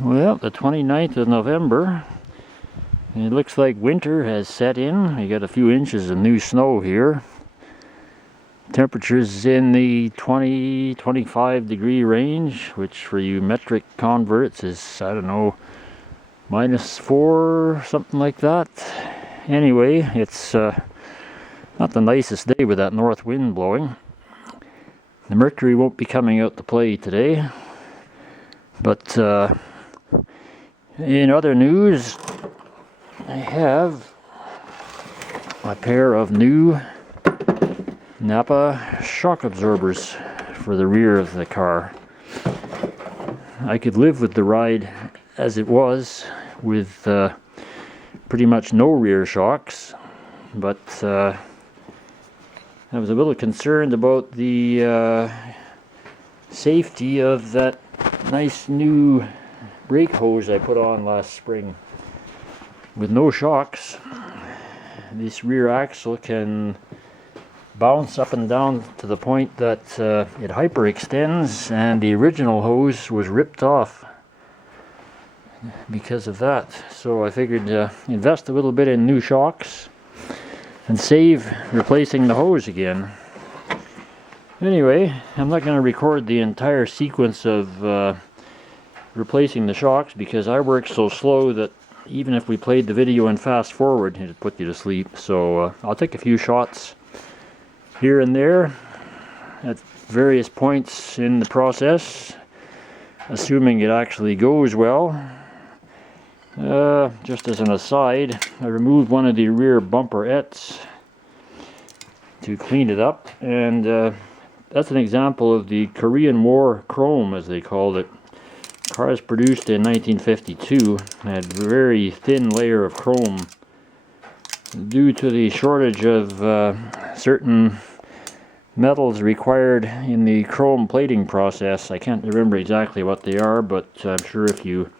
Well, the 29th of November. It looks like winter has set in. We got a few inches of new snow here. Temperatures in the 20-25 degree range, which for you metric converts is, I don't know, -4, something like that. Anyway, it's not the nicest day with that north wind blowing. The Mercury won't be coming out to play today. But in other news, I have a pair of new Napa shock absorbers for the rear of the car. I could live with the ride as it was with pretty much no rear shocks, but I was a little concerned about the safety of that nice new brake hose I put on last spring. With no shocks, this rear axle can bounce up and down to the point that it hyperextends, and the original hose was ripped off because of that. So I figured invest a little bit in new shocks and save replacing the hose again. Anyway, I'm not going to record the entire sequence of replacing the shocks because I work so slow that even if we played the video and fast forward, it'd put you to sleep. So I'll take a few shots here and there at various points in the process, assuming it actually goes well. Just as an aside, I removed one of the rear bumperettes to clean it up, and that's an example of the Korean War chrome, as they called it. Cars produced in 1952 had a very thin layer of chrome due to the shortage of certain metals required in the chrome plating process. I can't remember exactly what they are, but I'm sure if you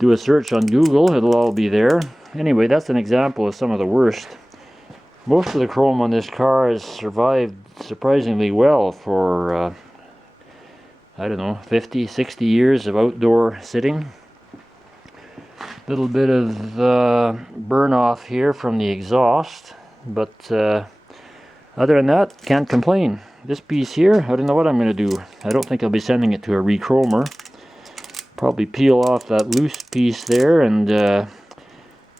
do a search on Google, it'll all be there. Anyway, that's an example of some of the worst. Most of the chrome on this car has survived surprisingly well for I don't know, 50, 60 years of outdoor sitting. Little bit of burn off here from the exhaust, but other than that, can't complain. This piece here, I don't know what I'm going to do. I don't think I'll be sending it to a re-chromer. Probably peel off that loose piece there and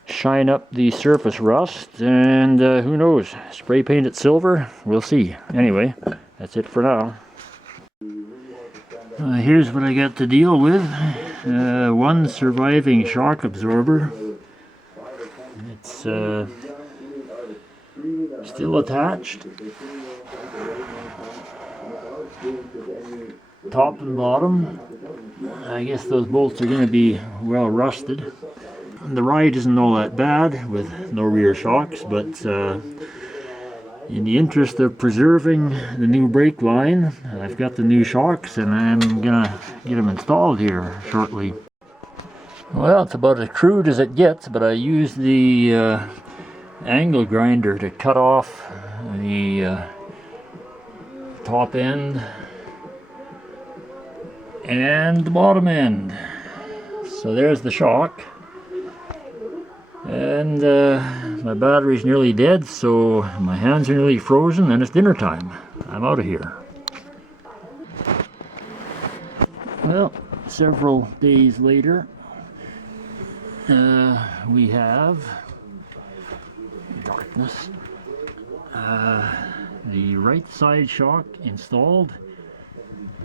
shine up the surface rust, and who knows, spray paint it silver? We'll see. Anyway, that's it for now. Here's what I got to deal with. One surviving shock absorber. It's still attached. Top and bottom. I guess those bolts are going to be well rusted. The ride isn't all that bad with no rear shocks, but in the interest of preserving the new brake line, I've got the new shocks and I'm gonna get them installed here shortly. Well, it's about as crude as it gets, but I used the angle grinder to cut off the top end and the bottom end. So there's the shock. And my battery's nearly dead, so my hands are nearly frozen, and it's dinner time. I'm out of here. Well, several days later, we have darkness. The right side shock installed,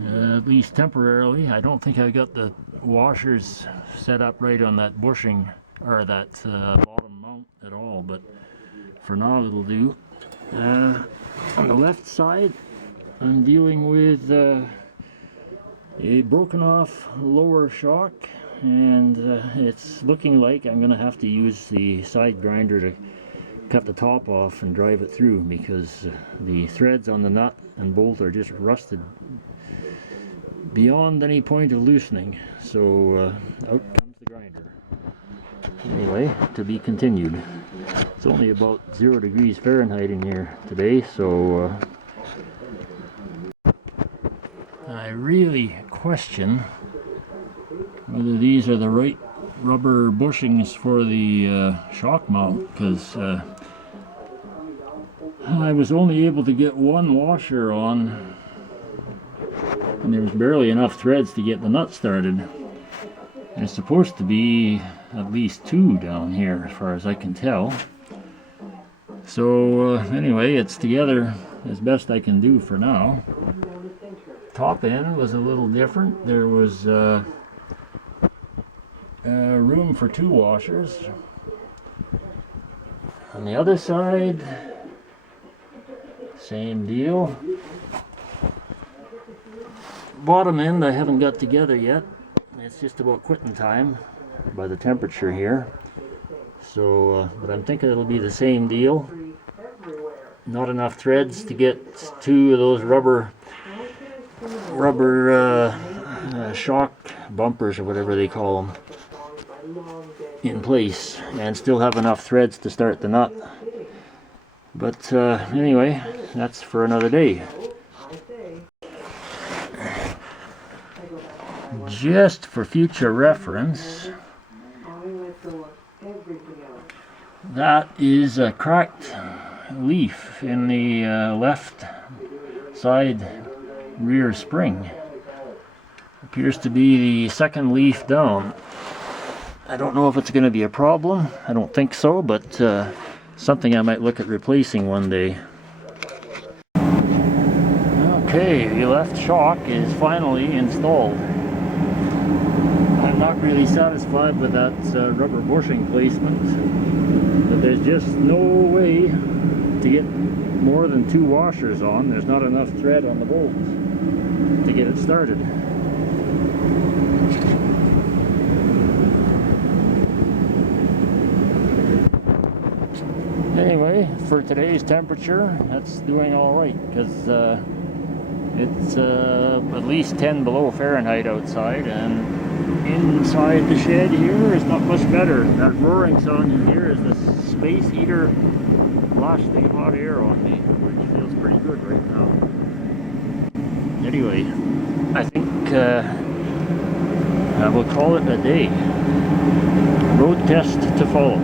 at least temporarily. I don't think I got the washers set up right on that bushing or that bottom mount at all, but for now it'll do. On the left side, I'm dealing with a broken off lower shock, and it's looking like I'm going to have to use the side grinder to cut the top off and drive it through, because the threads on the nut and bolt are just rusted beyond any point of loosening. So out comes the grinder. Anyway, to be continued. It's only about 0 degrees Fahrenheit in here today, so I really question whether these are the right rubber bushings for the shock mount, because I was only able to get one washer on, and there was barely enough threads to get the nut started. There's supposed to be at least two down here as far as I can tell. So anyway, it's together as best I can do for now. Top end was a little different. There was room for two washers. On the other side, same deal. Bottom end I haven't got together yet. It's just about quitting time by the temperature here. So, but I'm thinking it'll be the same deal. Not enough threads to get two of those rubber shock bumpers or whatever they call them in place, and still have enough threads to start the nut. But anyway, that's for another day. Just for future reference, that is a cracked leaf in the left side rear spring. Appears to be the second leaf down. I don't know if it's going to be a problem. I don't think so, but something I might look at replacing one day. Okay, the left shock is finally installed. I'm not really satisfied with that rubber bushing placement, but there's just no way to get more than two washers on. There's not enough thread on the bolts to get it started. Anyway, for today's temperature, that's doing all right, because it's at least 10 below Fahrenheit outside, and inside the shed here is not much better. That roaring sound you hear is the space heater blasting hot air on me, which feels pretty good right now. Anyway, I think I will call it a day. Road test to follow.